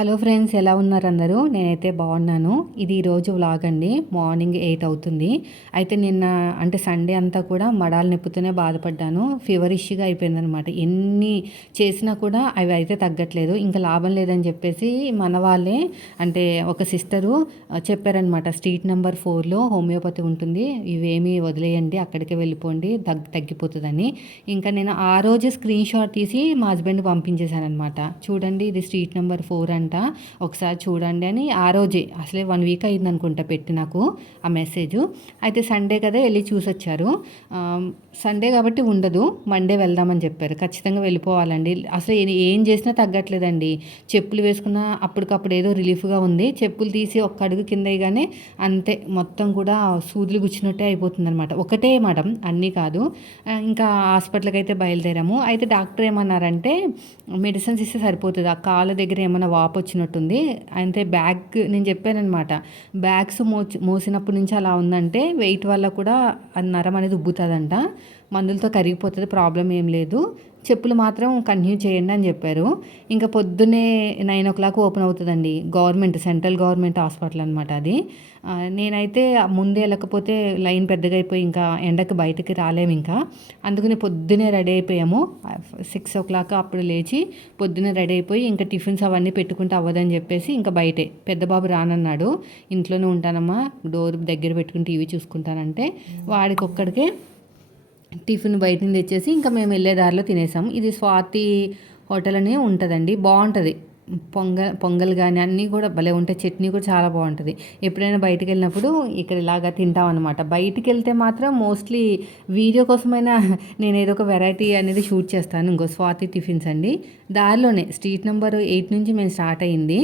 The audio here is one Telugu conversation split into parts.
హలో ఫ్రెండ్స్, ఎలా ఉన్నారు అందరూ? నేనైతే బాగున్నాను. ఇది ఈరోజు వ్లాగ్ అండి. మార్నింగ్ 8 అవుతుంది. అయితే నిన్న అంటే సండే అంతా కూడా మడాలు నొప్పితోనే బాధపడ్డాను. ఫీవరిష్గా అయిపోయిందనమాట. ఎన్ని చేసినా కూడా అవి అయితే తగ్గట్లేదు. ఇంకా లాభం లేదని చెప్పేసి మన వాళ్ళే అంటే ఒక సిస్టరు చెప్పారనమాట. స్ట్రీట్ నెంబర్ 4లో హోమియోపతి ఉంటుంది, ఇవేమీ వదిలేయండి, అక్కడికే వెళ్ళిపోండి, తగ్గిపోతుందని. ఇంకా నేను ఆ రోజు స్క్రీన్ షాట్ తీసి మా హస్బెండ్కి పంపించేశాను అనమాట. చూడండి, ఇది స్ట్రీట్ నెంబర్ 4 అంట, ఒకసారి చూడండి అని. ఆ రోజే అసలే 1 వీక్ అయింది అనుకుంటా పెట్టి నాకు ఆ మెసేజ్. అయితే సండే కదా వెళ్ళి చూసొచ్చారు. సండే కాబట్టి ఉండదు, మండే వెళ్దామని చెప్పారు. ఖచ్చితంగా వెళ్ళిపోవాలండి. అసలు ఏం చేసినా తగ్గట్లేదండి. చెప్పులు వేసుకున్నా అప్పటికప్పుడు ఏదో రిలీఫ్గా ఉంది, చెప్పులు తీసి ఒక్క అడుగు కింద వేయగానే అంతే, మొత్తం కూడా సూదులు గుచ్చినట్టే అయిపోతుంది అనమాట. ఒకటే మేడం, అన్నీ కాదు. ఇంకా హాస్పిటల్కి అయితే బయలుదేరాము. అయితే డాక్టర్ ఏమన్నారంటే మెడిసిన్స్ ఇస్తే సరిపోతుంది, ఆ కాళ్ళ దగ్గర ఏమైనా వాపు వచ్చినట్టుంది. అయితే బ్యాగ్ నేను చెప్పానమాట, బ్యాగ్స్ మోసినప్పటి నుంచి అలా ఉందంటే వెయిట్ వల్ల కూడా నరం అనేది ఉబ్బుతుందంట, మందులతో కరిగిపోతుంది, ప్రాబ్లం ఏం లేదు, చెప్పులు మాత్రం కంటిన్యూ చేయండి అని చెప్పారు. ఇంకా పొద్దున్నే 9 o'clock ఓపెన్ అవుతుందండి. సెంట్రల్ గవర్నమెంట్ హాస్పిటల్ అనమాట అది. నేనైతే ముందే వెళ్ళకపోతే లైన్ పెద్దగా అయిపోయి ఇంకా ఎండకు బయటకి రాలేము. ఇంకా అందుకని పొద్దునే రెడీ అయిపోయాము. 6 o'clock అప్పుడు లేచి పొద్దున్నే రెడీ అయిపోయి ఇంకా టిఫిన్స్ అవన్నీ పెట్టుకుంటే అవ్వదని చెప్పేసి ఇంకా బయటే, పెద్ద బాబు రానన్నాడు, ఇంట్లోనే ఉంటానమ్మా, డోర్ దగ్గర పెట్టుకుని టీవీ చూసుకుంటానంటే వాడికి ఒక్కడికే టిఫిన్ బయట నుంచి తెచ్చేసి ఇంకా మేము వెళ్ళే దారిలో తినేసాము. ఇది స్వాతి హోటల్ అని ఉంటుందండి, బాగుంటుంది. పొంగల్ కానీ అన్నీ కూడా భలే ఉంటాయి, చట్నీ కూడా చాలా బాగుంటుంది. ఎప్పుడైనా బయటికి వెళ్ళినప్పుడు ఇక్కడ ఇలాగా తింటాం అనమాట. బయటికి వెళ్తే మాత్రం మోస్ట్లీ వీడియో కోసమైనా నేను ఏదో ఒక వెరైటీ అనేది షూట్ చేస్తాను. ఇంకో స్వాతి టిఫిన్స్ అండి, దారిలోనే స్ట్రీట్ నెంబర్ 8 నుంచి మేము స్టార్ట్ అయ్యింది.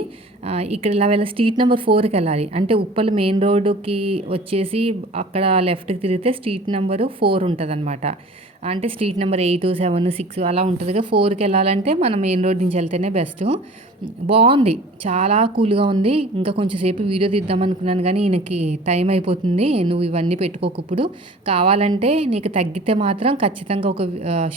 ఇక్కడ ఇలా స్ట్రీట్ నెంబర్ 4కి వెళ్ళాలి. అంటే ఉప్పల్ మెయిన్ రోడ్డుకి వచ్చేసి అక్కడ లెఫ్ట్కి తిరిగితే స్ట్రీట్ నెంబరు 4 ఉంటుంది అనమాట. అంటే స్ట్రీట్ నెంబర్ 8, 7, 6 అలా ఉంటుందిగా. 4కి వెళ్ళాలంటే మనం మెయిన్ రోడ్ నుంచి వెళ్తేనే బెస్ట్. బాగుంది, చాలా కూల్గా ఉంది. ఇంకా కొంచెం సేపు వీడియో తీద్దాం అనుకున్నాను కానీ ఈయనకి టైం అయిపోతుంది, నువ్వు ఇవన్నీ పెట్టుకోకు, ఇప్పుడు కావాలంటే నీకు తగ్గితే మాత్రం ఖచ్చితంగా ఒక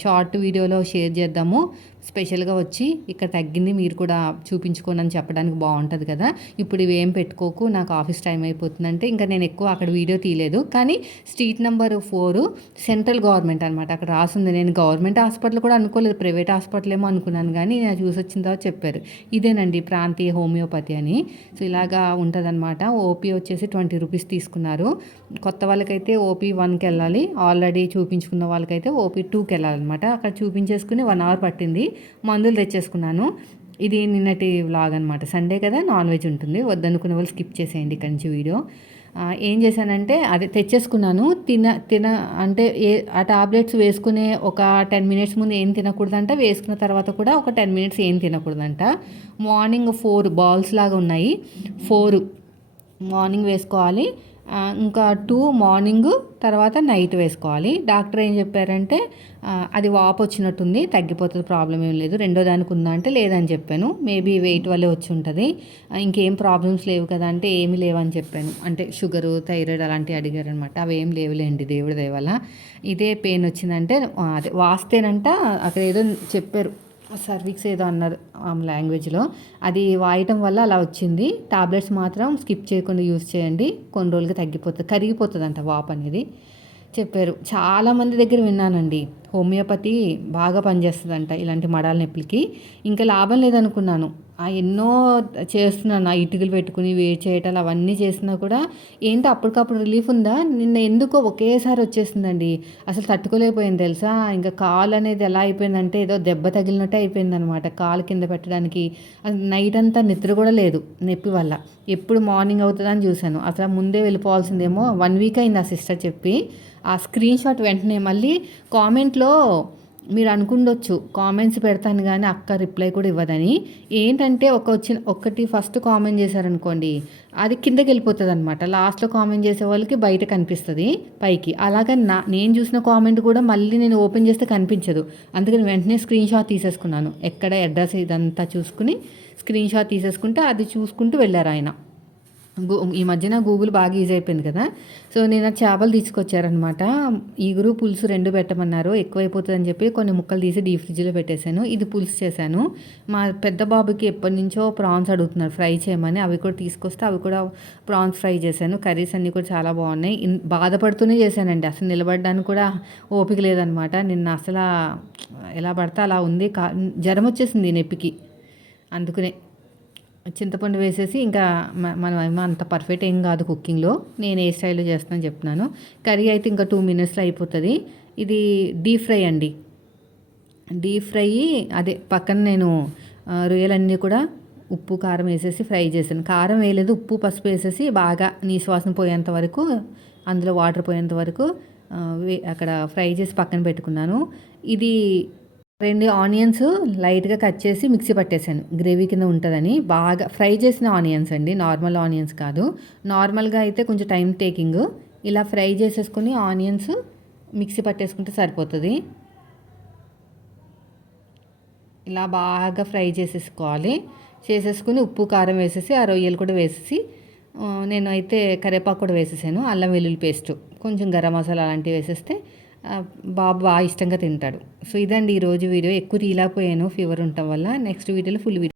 షార్ట్ వీడియోలో షేర్ చేద్దాము, స్పెషల్గా వచ్చి ఇక్కడ తగ్గింది మీరు కూడా చూపించుకోండి అని చెప్పడానికి బాగుంటుంది కదా. ఇప్పుడు ఇవేం పెట్టుకోకు, నాకు ఆఫీస్ టైం అయిపోతుందంటే ఇంకా నేను ఎక్కువ అక్కడ వీడియో తీయలేదు. కానీ స్ట్రీట్ నెంబర్ 4 సెంట్రల్ గవర్నమెంట్ అనమాట, అక్కడ రాసింది. నేను గవర్నమెంట్ హాస్పిటల్ కూడా అనుకోలేదు, ప్రైవేట్ హాస్పిటల్ ఏమో అనుకున్నాను. కానీ నేను చూసి వచ్చిన తర్వాత చెప్పారు ఇదేనండి ప్రాంతీయ హోమియోపతి అని. సో ఇలాగా ఉంటుందన్నమాట. ఓపీ వచ్చేసి 20 రూపీస్ తీసుకున్నారు. కొత్త వాళ్ళకైతే ఓపీ 1కి వెళ్ళాలి, ఆల్రెడీ చూపించుకున్న వాళ్ళకైతే ఓపీ 2కి వెళ్ళాలన్నమాట. అక్కడ చూపించేసుకుని 1 hour పట్టింది, మందులు తెచ్చేసుకున్నాను. ఇది నిన్నటి వ్లాగ్ అనమాట. సండే కదా, నాన్ వెజ్ ఉంటుంది, వద్దనుకునే వాళ్ళు స్కిప్ చేసేయండి ఇక్కడి నుంచి వీడియో. ఏం చేశానంటే అదే తెచ్చేసుకున్నాను. తిన అంటే ఆ టాబ్లెట్స్ వేసుకునే ఒక 10 minutes ముందు ఏం తినకూడదంట, వేసుకున్న తర్వాత కూడా ఒక 10 minutes ఏం తినకూడదంట. మార్నింగ్ 4 balls లాగా ఉన్నాయి, 4 మార్నింగ్ వేసుకోవాలి, ఇంకా 2 మార్నింగ్, తర్వాత నైట్ వేసుకోవాలి. డాక్టర్ ఏం చెప్పారంటే అది వాపు వచ్చినట్టుంది, తగ్గిపోతుంది, ప్రాబ్లం ఏం లేదు, రెండో దానికి ఉందా అంటే లేదని చెప్పాను. మేబీ వెయిట్ వల్లే వచ్చి ఉంటుంది, ఇంకేం ప్రాబ్లమ్స్ లేవు కదా అంటే ఏమి లేవని చెప్పాను. అంటే షుగరు, థైరాయిడ్ అలాంటివి అడిగారనమాట. అవి ఏం లేవులేండి, దేవుడి దయ వల్ల. ఇదే పెయిన్ వచ్చిందంటే అదే వాస్తేనంట, అక్కడ ఏదో చెప్పారు, సర్వీక్స్ ఏదో అన్నారు ఆమె లాంగ్వేజ్లో, అది వాయటం వల్ల అలా వచ్చింది. టాబ్లెట్స్ మాత్రం స్కిప్ చేయకుండా యూజ్ చేయండి, కొన్ని రోజులకి తగ్గిపోతుంది, కరిగిపోతుంది అంట వాపు అనేది చెప్పారు. చాలామంది దగ్గర విన్నానండి, హోమియోపతి బాగా పనిచేస్తుందంట ఇలాంటి మడాల నొప్పులకి. ఇంకా లాభం లేదనుకున్నాను, ఎన్నో చేస్తున్నాను, ఆ ఇటుకలు పెట్టుకుని వేడి చేయటాలు అవన్నీ చేసినా కూడా ఏంటో అప్పటికప్పుడు రిలీఫ్ ఉందా. నిన్న ఎందుకో ఒకేసారి వచ్చేసిందండి, అసలు తట్టుకోలేకపోయింది తెలుసా. ఇంకా కాలు అనేది ఎలా అయిపోయిందంటే ఏదో దెబ్బ తగిలినట్టే అయిపోయిందనమాట. కాలు కింద పెట్టడానికి నైట్ అంతా నిద్ర కూడా లేదు నొప్పి వల్ల. ఎప్పుడు మార్నింగ్ అవుతుందని చూశాను, అసలు ముందే వెళ్ళిపోవాల్సిందేమో. 1 week అయింది ఆ సిస్టర్ చెప్పి. ఆ స్క్రీన్ షాట్ వెంటనే మళ్ళీ కామెంట్లో మీరు అనుకుండొచ్చు, కామెంట్స్ పెడతాను కానీ అక్క రిప్లై కూడా ఇవ్వదని. ఏంటంటే ఒకటి ఫస్ట్ కామెంట్ చేశారనుకోండి, అది కిందకి వెళ్ళిపోతుంది అనమాట. లాస్ట్లో కామెంట్ చేసే వాళ్ళకి బయట కనిపిస్తుంది పైకి. అలాగే నేను చూసిన కామెంట్ కూడా మళ్ళీ నేను ఓపెన్ చేస్తే కనిపించదు. అందుకని వెంటనే స్క్రీన్ షాట్ తీసేసుకున్నాను, ఎక్కడ అడ్రస్ ఇదంతా చూసుకుని స్క్రీన్ షాట్ తీసేసుకుంటే అది చూసుకుంటూ వెళ్ళారు ఆయన. ఈ మధ్యన గూగుల్ బాగా ఈజీ అయిపోయింది కదా! సో, నేను ఆ చేపలు తీసుకొచ్చారనమాట. ఇగురు, పులుసు 2 పెట్టమన్నారు. ఎక్కువైపోతదని చెప్పి కొన్ని ముక్కలు తీసి డీప్ ఫ్రిడ్జ్‌లో పెట్టేశాను. ఇది పులుసు చేశాను. మా పెద్ద బాబుకి ఎప్పటినుంచో ప్రాన్స్ అడుగుతున్నారు ఫ్రై చేయమని. అవి కూడా తీసుకొస్తే అవి కూడా ప్రాన్స్ ఫ్రై చేశాను. కర్రీస్ అన్నీ కూడా చాలా బాగున్నాయి. బాధపడుతూనే చేశానండి. అసలు నిలబడడానికి కూడా ఓపిక లేదనమాట. నిన్న అసలా ఎలా పడితే అలా ఉంది. జ్వరం వచ్చేసింది నొప్పికి. అందుకనే. చింతపండు వేసేసి ఇంకా మనం ఏమో అంత పర్ఫెక్ట్ ఏం కాదు కుకింగ్‌లో. నేను ఏ స్టైల్‌లో చేస్తానో చెప్తున్నాను. కర్రీ అయితే ఇంకా 2 మినిట్స్‌లో అయిపోతది. ఇది డీప్ ఫ్రై అండి. డీప్ ఫ్రై అదే పక్కన నేను రొయ్యలన్నీ కూడా ఉప్పు, కారం వేసేసి ఫ్రై చేశాను. కారం వేయలేదు. ఉప్పు, పసుపు వేసేసి బాగా నీసు వాసన పోయేంత వరకు అందులో వాటర్ పోయేంత వరకు అక్కడ ఫ్రై చేసి పక్కన పెట్టుకున్నాను. ఇది 2 ఆనియన్స్ లైట్‌గా కట్ చేసి మిక్సీ పట్టేసాను. గ్రేవీ కింద ఉంటదని. బాగా ఫ్రై చేసిన ఆనియన్స్ అండి. నార్మల్ ఆనియన్స్ కాదు. నార్మల్‌గా అయితే కొంచెం టైమ్ టేకింగ్. ఇలా ఫ్రై చేసేసుకొని ఆనియన్స్ మిక్సీ పట్టేసుకుంటే సరిపోతది. ఇలా బాగా ఫ్రై చేసేసుకోవాలి. చేసేసుకొని ఉప్పు, కారం వేసేసి ఆ రొయ్యలు కూడా వేసేసి నేనైతే కరివేపాకు కూడా వేసేసాను. అల్లం వెల్లుల్లి పేస్టు, కొంచెం గరం మసాలా అలాంటివి వేసేస్తే బాబు బాగా ఇష్టంగా తింటాడు. సో, ఇదండి ఈరోజు వీడియో. ఎక్కువ తీయలేకపోయాను ఫీవర్ ఉండటం వల్ల. నెక్స్ట్ వీడియోలో ఫుల్ వీడియో